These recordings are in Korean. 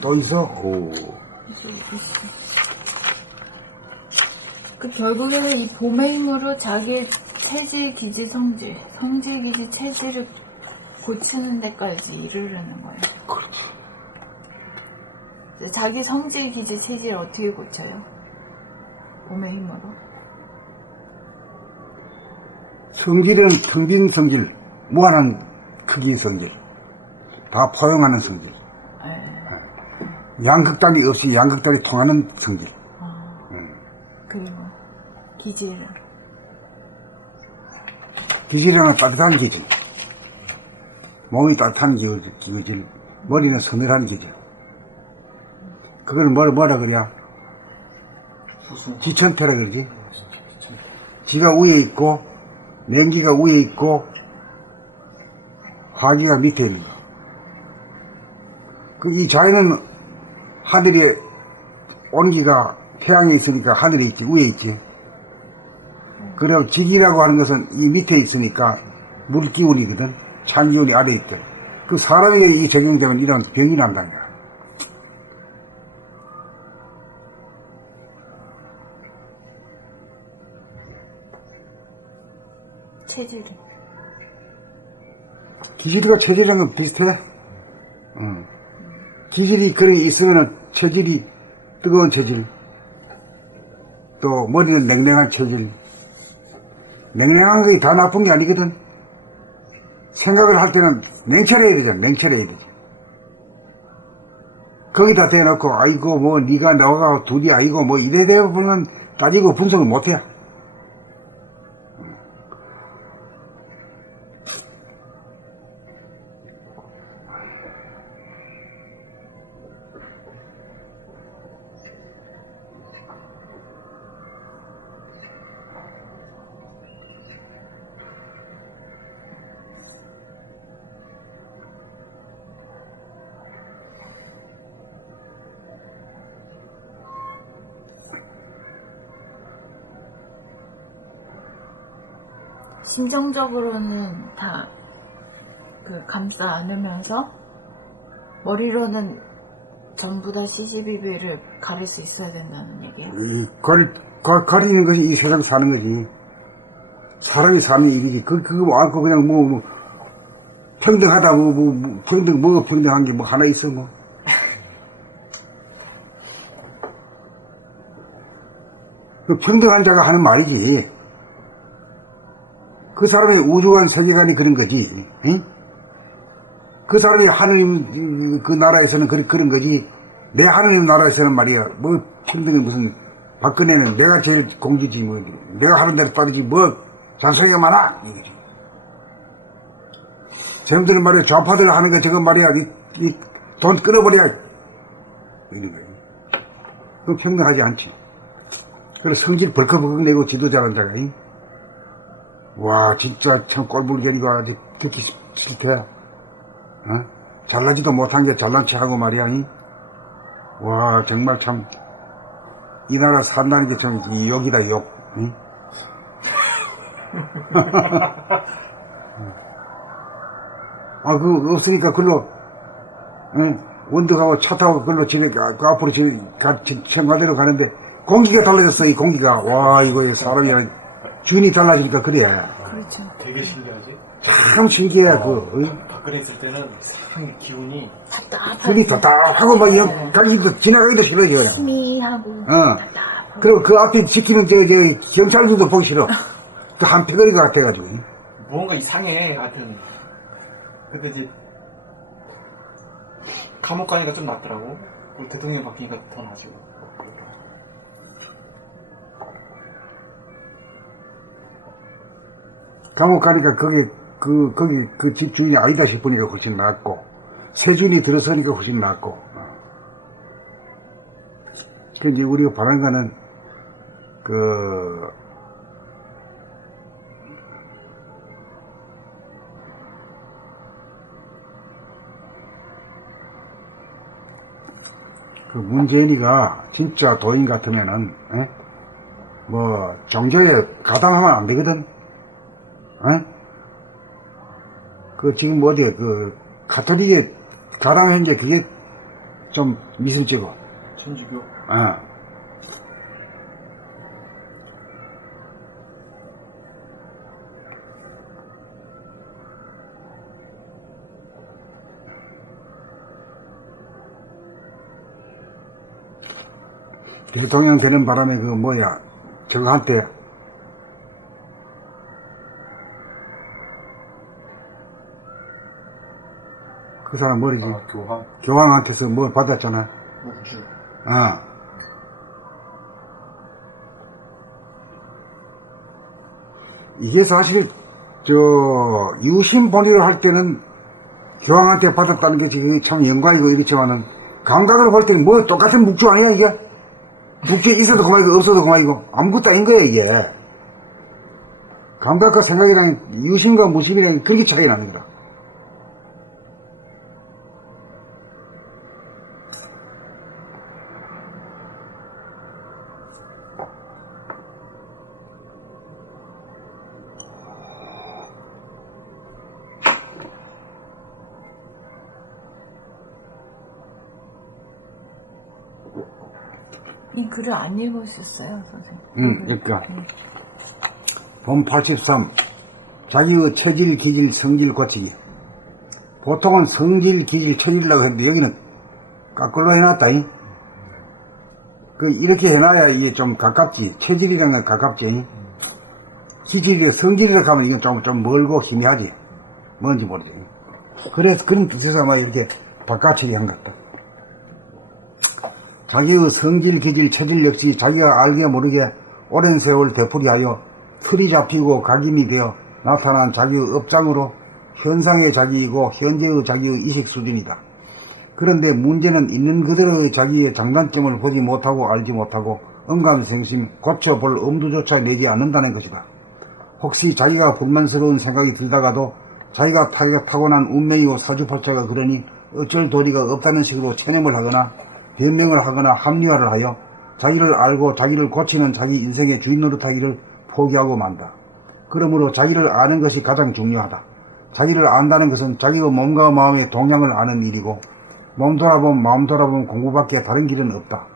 또 있어? 오. 그 결국에는 이 봄의 힘으로 자기의 체질, 기질, 성질, 성질, 기질, 체질을 고치는 데까지 이르르는 거예요. 그렇지. 자기 성질, 기질, 체질을 어떻게 고쳐요? 봄의 힘으로. 성질은 텅 빈 성질, 무한한 크기의 성질, 다 포용하는 성질. 양극단이 없이 양극단이 통하는 성질. 그리고 기질은? 기질은 따뜻한 기질. 몸이 따뜻한 기질, 머리는 서늘한 기질. 그걸 뭐라 그래야? 지천태라 그러지. 지가 위에 있고, 냉기가 위에 있고, 화기가 밑에 있는 거. 이 자연은 하늘에 온기가 태양에 있으니까 하늘에 있지, 위에 있지. 그리고 직이라고 하는 것은 이 밑에 있으니까 물기운이거든. 찬기운이 아래에 있대. 그 사람에게 이 적용되면 이런 병이 난다는 거야. 체질이? 기질과 체질이랑 건 비슷해. 기질이 그런 게 있으면은 체질이 뜨거운 체질, 또 머리는 냉랭한 체질. 냉랭한 게 다 나쁜 게 아니거든. 생각을 할 때는 냉철해야 되잖아. 냉철해야 되지. 거기다 대놓고 아이고 뭐 네가 너가 둘이 아이고 뭐 이래 대보면 따지고 분석을 못해. 심정적으로는 다 감싸 안으면서 머리로는 전부 다 CCBB를 가릴 수 있어야 된다는 얘기예요. 가리는 것이 이 세상 사는 거지. 사람이 사는 일이지. 그거 안고 그냥 뭐 평등하다 평등한 게 뭐 하나 있어 뭐. 그 평등한 자가 하는 말이지. 그 사람의 우주관 세계관이 그런 거지. 응? 그 사람이 하느님 그 나라에서는 그런 거지. 내 하느님 나라에서는 말이야. 뭐 평등이 무슨 박근혜는 내가 제일 공주지 뭐 내가 하는 대로 따르지 뭐 잔소리가 많아 이거지. 쟤들은 말이야 좌파들 하는 거 저건 말이야 이 돈 끊어버려 이런 거야. 그건 평등하지 않지. 그래서 성질 벌컥벌컥 내고 지도자란 자가 와 진짜 참 꼴불견이고 아주 듣기 싫대. 잘나지도 못한 게 잘난 체하고 말이야. 와 정말 참 이 나라 산다는 게 참 욕이다 욕. 그거 없으니까 글로 원덕하고 차 타고 글로 집에 그 앞으로 집에 청와대로 가는데 공기가 달라졌어. 이 공기가 와 이거 사람이 주인이 달라지니까 그래. 그렇죠. 되게 신기하지? 참 신기해. 박근혜 있을 때는 참 기운이 그게 답답하고 막 가기도 지나가기도 싫어져. 희미하고 답답하고. 그리고 그 앞에 지키는 경찰들도 보기 싫어. 그 한패거리가 같아가지고. 뭔가 이상해 하여튼. 근데 이제 감옥 가니까 좀 낫더라고. 그리고 대통령 바뀌니까 더 나아지고. 감옥 가니까 거기 그 집 주인이 아니다 싶으니까 훨씬 낫고, 새 주인이 들어서니까 훨씬 낫고. 그 이제 우리가 바라는 거는, 그 문재인이가 진짜 도인 같으면은, 뭐, 종교에 가담하면 안 되거든? 지금 어디에, 가톨릭에 가담한 게 그게 좀 미술적이고. 천주교. 어. 대통령 되는 바람에 그 뭐야 저거 한때 그 사람 뭐지? 아, 교황. 교황한테서 뭐 받았잖아. 우주. 아. 이게 사실 유신 본의를 할 때는 교황한테 받았다는 게 지금 참 영광이고 이렇지만은 감각으로 볼 때는 뭐 똑같은 묵주 아니야 이게? 묵주에 있어도 그만이고 없어도 그만이고 아무것도 아닌 거야 이게. 감각과 생각이랑 유신과 무신이랑 그렇게 차이 나는 거다. 이 글을 안 읽으셨어요, 선생님? 그러니까 본 83 자기의 체질, 기질, 성질 고치기. 보통은 성질, 기질, 체질이라고 했는데 여기는 거꾸로 해놨다. 이렇게 해놔야 이게 좀 가깝지. 체질이라는 건 가깝지. 기질이 성질이라고 하면 이건 좀 멀고 희미하지. 뭔지 모르지. 그래서 그런 뜻에서 아마 이렇게 바꿔치기 한 것 같다. 자기의 성질, 기질, 체질 역시 자기가 알게 모르게 오랜 세월 되풀이하여 틀이 잡히고 각인이 되어 나타난 자기의 업장으로 현상의 자기이고 현재의 자기의 의식 수준이다. 그런데 문제는 있는 그대로의 자기의 장단점을 보지 못하고 알지 못하고 언감생심 고쳐볼 엄두조차 내지 않는다는 것이다. 혹시 자기가 불만스러운 생각이 들다가도 자기가 타고난 운명이고 사주팔자가 그러니 어쩔 도리가 없다는 식으로 체념을 하거나 변명을 하거나 합리화를 하여 자기를 알고 자기를 고치는 자기 인생의 주인 노릇하기를 포기하고 만다. 그러므로 자기를 아는 것이 가장 중요하다. 자기를 안다는 것은 자기의 몸과 마음의 동향을 아는 일이고 몸 돌아보면 마음 돌아보면 공부밖에 다른 길은 없다.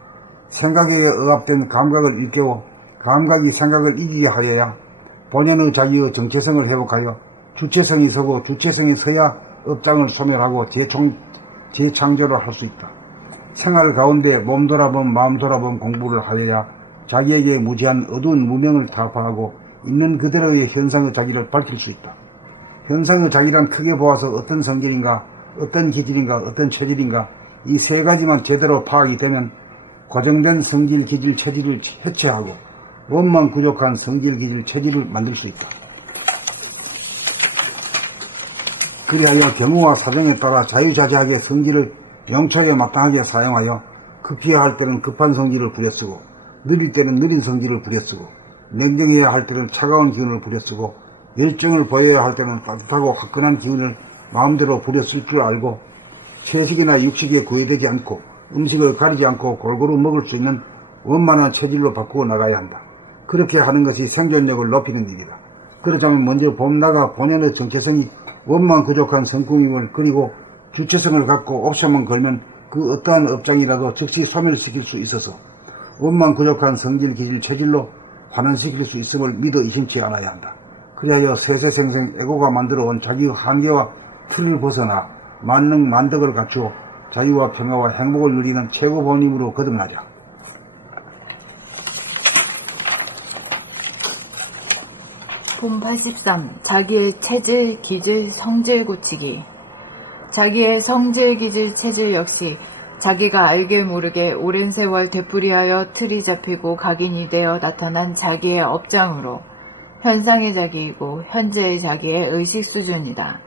생각에 억압된 감각을 일깨워 감각이 생각을 이기게 하여야 본연의 자기의 정체성을 회복하여 주체성이 서고 주체성이 서야 업장을 소멸하고 재창조를 할 수 있다. 생활 가운데 몸 돌아보면 마음 돌아보면 공부를 하여야 자기에게 무지한 어두운 무명을 타파하고 있는 그대로의 현상의 자기를 밝힐 수 있다. 현상의 자기란 크게 보아서 어떤 성질인가, 어떤 기질인가, 어떤 체질인가 이 세 가지만 제대로 파악이 되면 고정된 성질, 기질, 체질을 해체하고 원만 부족한 성질, 기질, 체질을 만들 수 있다. 그리하여 경우와 사정에 따라 자유자재하게 성질을 명철에 마땅하게 사용하여 급해야 할 때는 급한 성질을 부려쓰고 느릴 때는 느린 성질을 부려쓰고 냉정해야 할 때는 차가운 기운을 부려쓰고 열정을 보여야 할 때는 따뜻하고 화끈한 기운을 마음대로 부려쓸 줄 알고 채식이나 육식에 구애되지 않고 음식을 가리지 않고 골고루 먹을 수 있는 원만한 체질로 바꾸어 나가야 한다. 그렇게 하는 것이 생존력을 높이는 일이다. 그러자면 먼저 봄나가 본연의 정체성이 원만 부족한 성궁임을 그리고 주체성을 갖고 옵션만 걸면 그 어떠한 업장이라도 즉시 소멸시킬 수 있어서 원만 부족한 성질, 기질, 체질로 환원시킬 수 있음을 믿어 의심치 않아야 한다. 그리하여 세세생생 에고가 만들어온 자기의 한계와 틀을 벗어나 만능 만덕을 갖추어 자유와 평화와 행복을 누리는 최고 본임으로 거듭나자. 본 83 자기의 체질, 기질, 성질 고치기. 자기의 성질, 기질, 체질 역시 자기가 알게 모르게 오랜 세월 되풀이하여 틀이 잡히고 각인이 되어 나타난 자기의 업장으로 현상의 자기이고 현재의 자기의 의식 수준이다.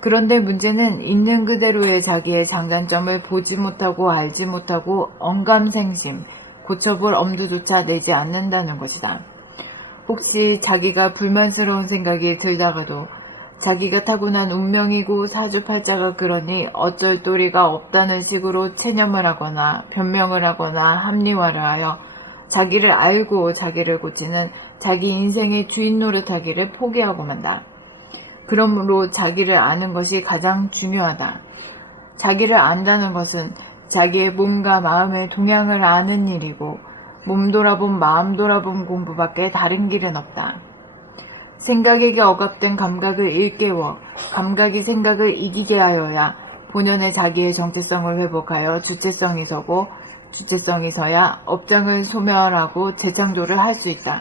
그런데 문제는 있는 그대로의 자기의 장단점을 보지 못하고 알지 못하고 언감생심, 고쳐볼 엄두조차 내지 않는다는 것이다. 혹시 자기가 불만스러운 생각이 들다가도 자기가 타고난 운명이고 사주팔자가 그러니 어쩔 도리가 없다는 식으로 체념을 하거나 변명을 하거나 합리화를 하여 자기를 알고 자기를 고치는 자기 인생의 주인 노릇하기를 포기하고 만다. 그러므로 자기를 아는 것이 가장 중요하다. 자기를 안다는 것은 자기의 몸과 마음의 동향을 아는 일이고 몸 돌아봄 마음 돌아봄 공부밖에 다른 길은 없다. 생각에게 억압된 감각을 일깨워 감각이 생각을 이기게 하여야 본연의 자기의 정체성을 회복하여 주체성이 서고 주체성이 서야 업장을 소멸하고 재창조를 할 수 있다.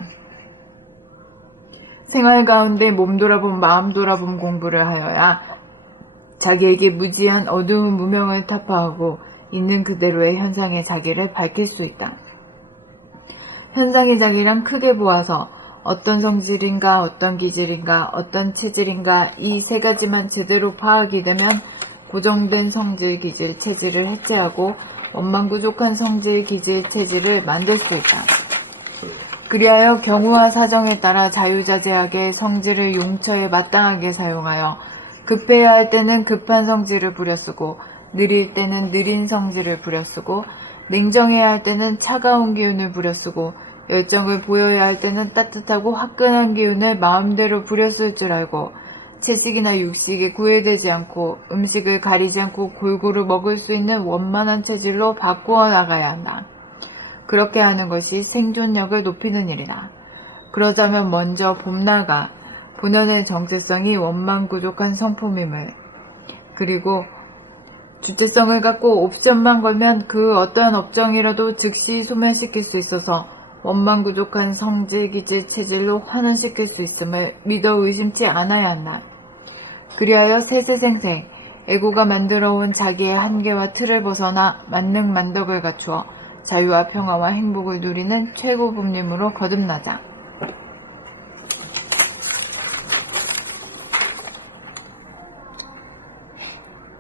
생활 가운데 몸 돌아봄 마음 돌아봄 공부를 하여야 자기에게 무지한 어두운 무명을 타파하고 있는 그대로의 현상의 자기를 밝힐 수 있다. 현상의 자기란 크게 보아서 어떤 성질인가 어떤 기질인가 어떤 체질인가 이 세 가지만 제대로 파악이 되면 고정된 성질 기질 체질을 해체하고 원망부족한 성질 기질 체질을 만들 수 있다. 그리하여 경우와 사정에 따라 자유자재하게 성질을 용처에 마땅하게 사용하여 급해야 할 때는 급한 성질을 부려쓰고 느릴 때는 느린 성질을 부려쓰고 냉정해야 할 때는 차가운 기운을 부려쓰고 열정을 보여야 할 때는 따뜻하고 화끈한 기운을 마음대로 부려쓸 줄 알고 채식이나 육식에 구애되지 않고 음식을 가리지 않고 골고루 먹을 수 있는 원만한 체질로 바꾸어 나가야 한다. 그렇게 하는 것이 생존력을 높이는 일이다. 그러자면 먼저 봄나가 본연의 정체성이 원망부족한 성품임을 그리고 주체성을 갖고 옵션만 걸면 그 어떠한 업종이라도 즉시 소멸시킬 수 있어서 원망부족한 성질, 기질, 체질로 환원시킬 수 있음을 믿어 의심치 않아야 한다. 그리하여 세세생생 에고가 만들어온 자기의 한계와 틀을 벗어나 만능만덕을 갖추어 자유와 평화와 행복을 누리는 최고 봄님으로 거듭나자.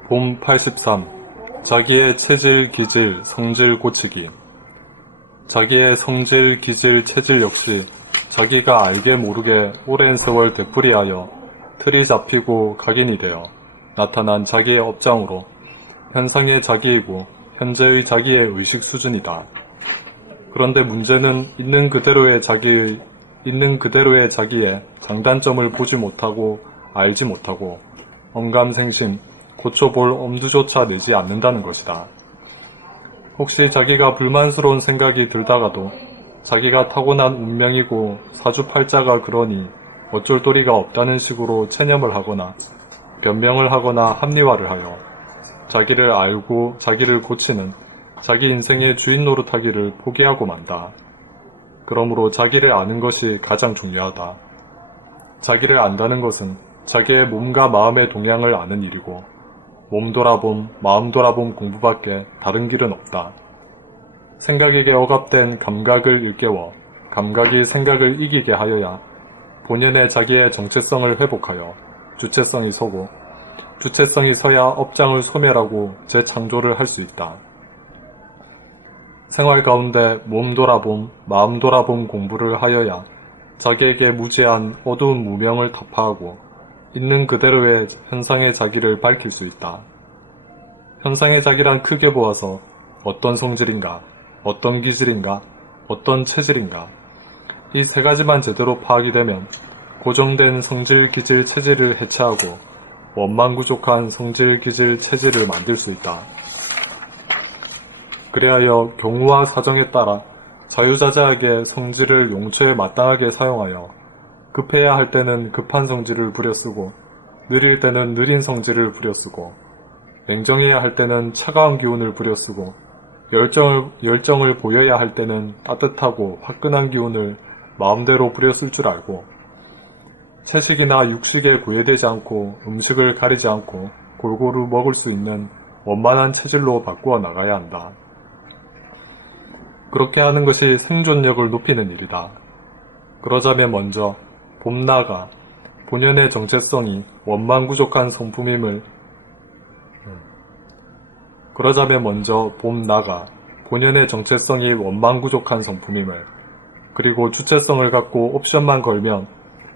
봄 83. 자기의 체질, 기질, 성질 고치기. 자기의 성질, 기질, 체질 역시 자기가 알게 모르게 오랜 세월 되풀이하여 틀이 잡히고 각인이 되어 나타난 자기의 업장으로 현상의 자기이고 현재의 자기의 의식 수준이다. 그런데 문제는 있는 그대로의 자기의 장단점을 보지 못하고 알지 못하고 엄감생심, 고쳐볼 엄두조차 내지 않는다는 것이다. 혹시 자기가 불만스러운 생각이 들다가도 자기가 타고난 운명이고 사주팔자가 그러니 어쩔 도리가 없다는 식으로 체념을 하거나 변명을 하거나 합리화를 하여 자기를 알고 자기를 고치는 자기 인생의 주인 노릇하기를 포기하고 만다. 그러므로 자기를 아는 것이 가장 중요하다. 자기를 안다는 것은 자기의 몸과 마음의 동향을 아는 일이고 몸 돌아봄, 마음 돌아봄 공부밖에 다른 길은 없다. 생각에게 억압된 감각을 일깨워 감각이 생각을 이기게 하여야 본연의 자기의 정체성을 회복하여 주체성이 서고 주체성이 서야 업장을 소멸하고 재창조를 할 수 있다. 생활 가운데 몸 돌아봄, 마음 돌아봄 공부를 하여야 자기에게 무지한 어두운 무명을 타파하고 있는 그대로의 현상의 자기를 밝힐 수 있다. 현상의 자기란 크게 보아서 어떤 성질인가, 어떤 기질인가, 어떤 체질인가 이 세 가지만 제대로 파악이 되면 고정된 성질, 기질, 체질을 해체하고 원망부족한 성질, 기질, 체질을 만들 수 있다. 그리하여 경우와 사정에 따라 자유자재하게 성질을 용처에 마땅하게 사용하여 급해야 할 때는 급한 성질을 부려쓰고 느릴 때는 느린 성질을 부려쓰고 냉정해야 할 때는 차가운 기운을 부려쓰고 열정을 보여야 할 때는 따뜻하고 화끈한 기운을 마음대로 부려쓸 줄 알고 채식이나 육식에 구애되지 않고 음식을 가리지 않고 골고루 먹을 수 있는 원만한 체질로 바꾸어 나가야 한다. 그렇게 하는 것이 생존력을 높이는 일이다. 그러자면 먼저 봄나가 본연의 정체성이 원망부족한 성품임을 그리고 주체성을 갖고 옵션만 걸면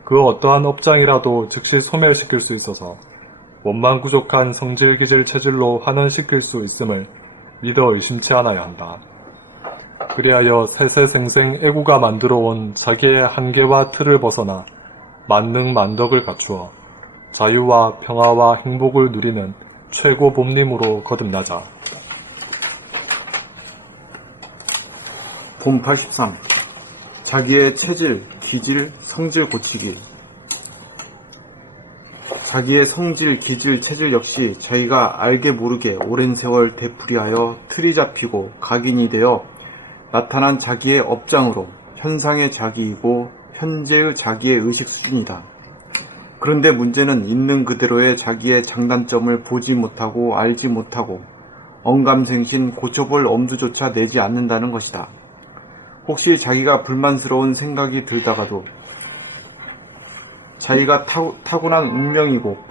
그 어떠한 업장이라도 즉시 소멸시킬 수 있어서 원망부족한 성질, 기질, 체질로 환원시킬 수 있음을 믿어 의심치 않아야 한다. 그리하여 세세생생 애구가 만들어온 자기의 한계와 틀을 벗어나 만능만덕을 갖추어 자유와 평화와 행복을 누리는 최고 봄님으로 거듭나자. 본 83. 자기의 체질, 기질, 성질 고치기. 자기의 성질, 기질, 체질 역시 자기가 알게 모르게 오랜 세월 되풀이하여 틀이 잡히고 각인이 되어 나타난 자기의 업장으로 현상의 자기이고 현재의 자기의 의식 수준이다. 그런데 문제는 있는 그대로의 자기의 장단점을 보지 못하고 알지 못하고 언감생신 고쳐볼 엄두조차 내지 않는다는 것이다. 혹시 자기가 불만스러운 생각이 들다가도 자기가 타고난 운명이고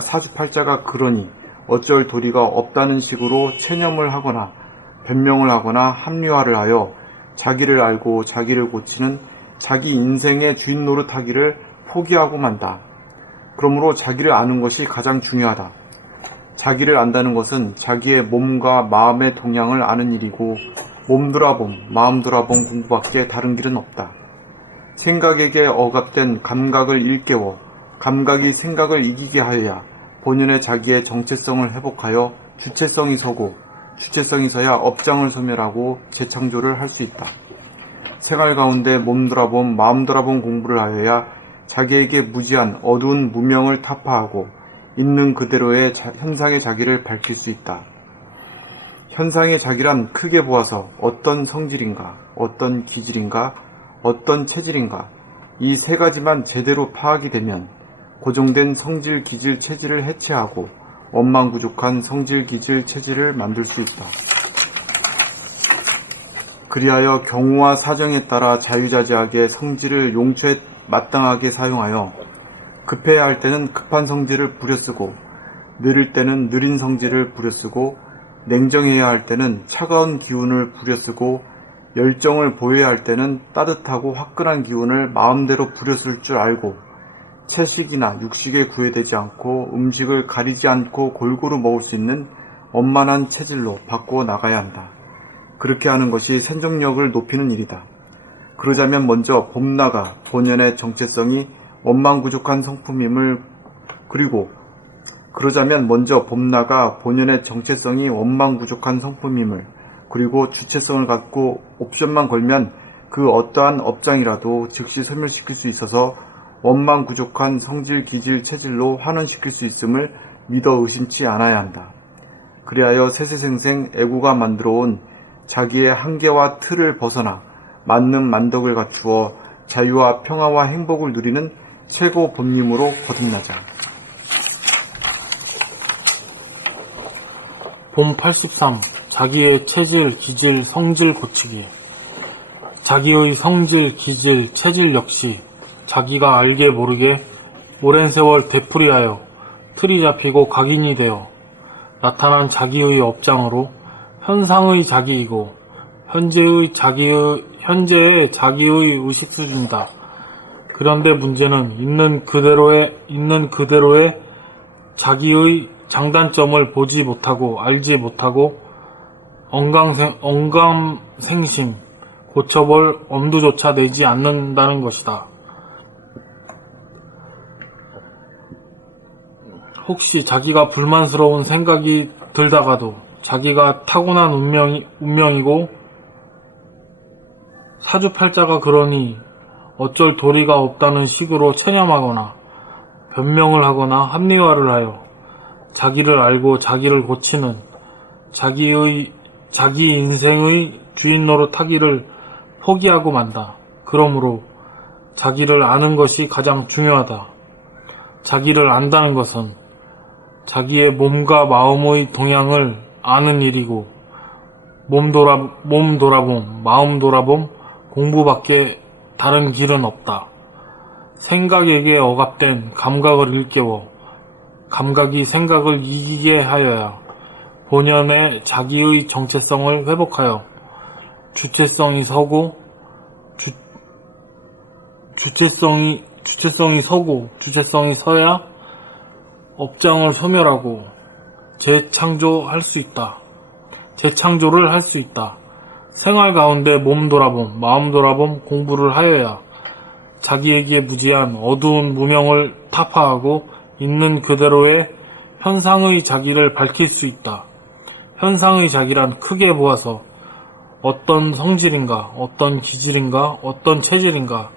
사주팔자가 그러니 어쩔 도리가 없다는 식으로 체념을 하거나 변명을 하거나 합리화를 하여 자기를 알고 자기를 고치는 자기 인생의 주인 노릇하기를 포기하고 만다. 그러므로 자기를 아는 것이 가장 중요하다. 자기를 안다는 것은 자기의 몸과 마음의 동향을 아는 일이고 몸 돌아봄, 마음 돌아봄 공부밖에 다른 길은 없다. 생각에게 억압된 감각을 일깨워 감각이 생각을 이기게 하여야 본연의 자기의 정체성을 회복하여 주체성이 서고 주체성이 서야 업장을 소멸하고 재창조를 할 수 있다. 생활 가운데 몸 돌아봄, 마음 돌아봄 공부를 하여야 자기에게 무지한 어두운 무명을 타파하고 있는 그대로의 현상의 자기를 밝힐 수 있다. 현상의 자기란 크게 보아서 어떤 성질인가, 어떤 기질인가, 어떤 체질인가 이 세 가지만 제대로 파악이 되면 고정된 성질, 기질, 체질을 해체하고 원망부족한 성질, 기질, 체질을 만들 수 있다. 그리하여 경우와 사정에 따라 자유자재하게 성질을 용처에 마땅하게 사용하여 급해야 할 때는 급한 성질을 부려쓰고 느릴 때는 느린 성질을 부려쓰고 냉정해야 할 때는 차가운 기운을 부려쓰고 열정을 보여야 할 때는 따뜻하고 화끈한 기운을 마음대로 부려쓸 줄 알고 채식이나 육식에 구애되지 않고 음식을 가리지 않고 골고루 먹을 수 있는 원만한 체질로 바꾸어 나가야 한다. 그렇게 하는 것이 생존력을 높이는 일이다. 그러자면 먼저 봄나가 본연의 정체성이 원망부족한 성품임을 그리고 주체성을 갖고 옵션만 걸면 그 어떠한 업장이라도 즉시 소멸시킬 수 있어서 원망부족한 성질, 기질, 체질로 환원시킬 수 있음을 믿어 의심치 않아야 한다. 그리하여 세세생생 애고가 만들어온 자기의 한계와 틀을 벗어나 맞는 만덕을 갖추어 자유와 평화와 행복을 누리는 최고 본님으로 거듭나자. 본 83. 자기의 체질, 기질, 성질 고치기. 자기의 성질, 기질, 체질 역시 자기가 알게 모르게 오랜 세월 되풀이하여 틀이 잡히고 각인이 되어 나타난 자기의 업장으로 현상의 자기이고 현재의 자기의 의식 수준이다. 그런데 문제는 있는 그대로의 자기의 장단점을 보지 못하고 알지 못하고 언감생심 고쳐볼 엄두조차 내지 않는다는 것이다. 혹시 자기가 불만스러운 생각이 들다가도 자기가 타고난 운명이고 사주팔자가 그러니 어쩔 도리가 없다는 식으로 체념하거나 변명을 하거나 합리화를 하여 자기를 알고 자기를 고치는 자기 인생의 주인 노릇하기를 포기하고 만다. 그러므로 자기를 아는 것이 가장 중요하다. 자기를 안다는 것은 자기의 몸과 마음의 동향을 아는 일이고 몸 돌아봄, 마음 돌아봄 공부밖에 다른 길은 없다. 생각에게 억압된 감각을 일깨워 감각이 생각을 이기게 하여야 본연의 자기의 정체성을 회복하여 주체성이 서고 주체성이 서야 업장을 소멸하고 재창조를 할 수 있다. 생활 가운데 몸 돌아봄, 마음 돌아봄 공부를 하여야 자기에게 무지한 어두운 무명을 타파하고 있는 그대로의 현상의 자기를 밝힐 수 있다. 현상의 자기란 크게 보아서 어떤 성질인가, 어떤 기질인가, 어떤 체질인가,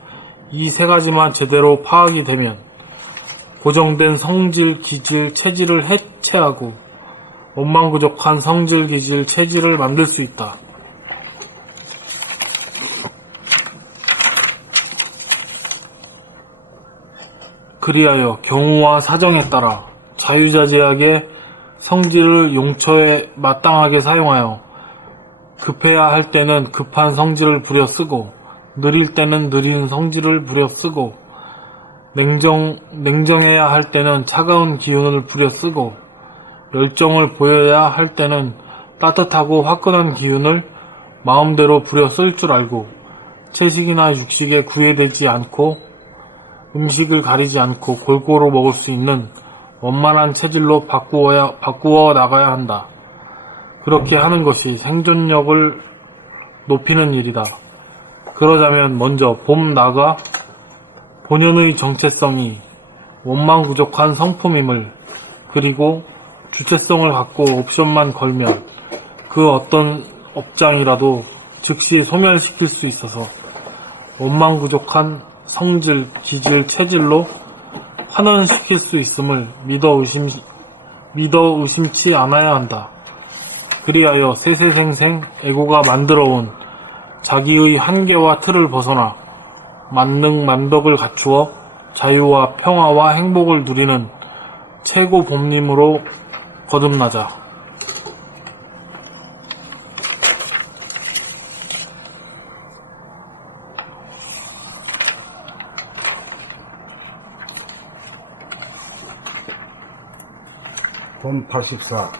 이 세 가지만 제대로 파악이 되면 고정된 성질, 기질, 체질을 해체하고 원망부족한 성질, 기질, 체질을 만들 수 있다. 그리하여 경우와 사정에 따라 자유자재하게 성질을 용처에 마땅하게 사용하여 급해야 할 때는 급한 성질을 부려 쓰고 느릴 때는 느린 성질을 부려 쓰고 냉정해야 할 때는 차가운 기운을 부려 쓰고 열정을 보여야 할 때는 따뜻하고 화끈한 기운을 마음대로 부려 쓸 줄 알고 채식이나 육식에 구애되지 않고 음식을 가리지 않고 골고루 먹을 수 있는 원만한 체질로 바꾸어 나가야 한다. 그렇게 하는 것이 생존력을 높이는 일이다. 그러자면 먼저 봄 나가 본연의 정체성이 원망부족한 성품임을 그리고 주체성을 갖고 옵션만 걸면 그 어떤 업장이라도 즉시 소멸시킬 수 있어서 원망부족한 성질, 기질, 체질로 환원시킬 수 있음을 믿어 의심치 않아야 한다. 그리하여 세세생생 에고가 만들어온 자기의 한계와 틀을 벗어나 만능 만덕을 갖추어 자유와 평화와 행복을 누리는 최고 봄님으로 거듭나자. 봄 84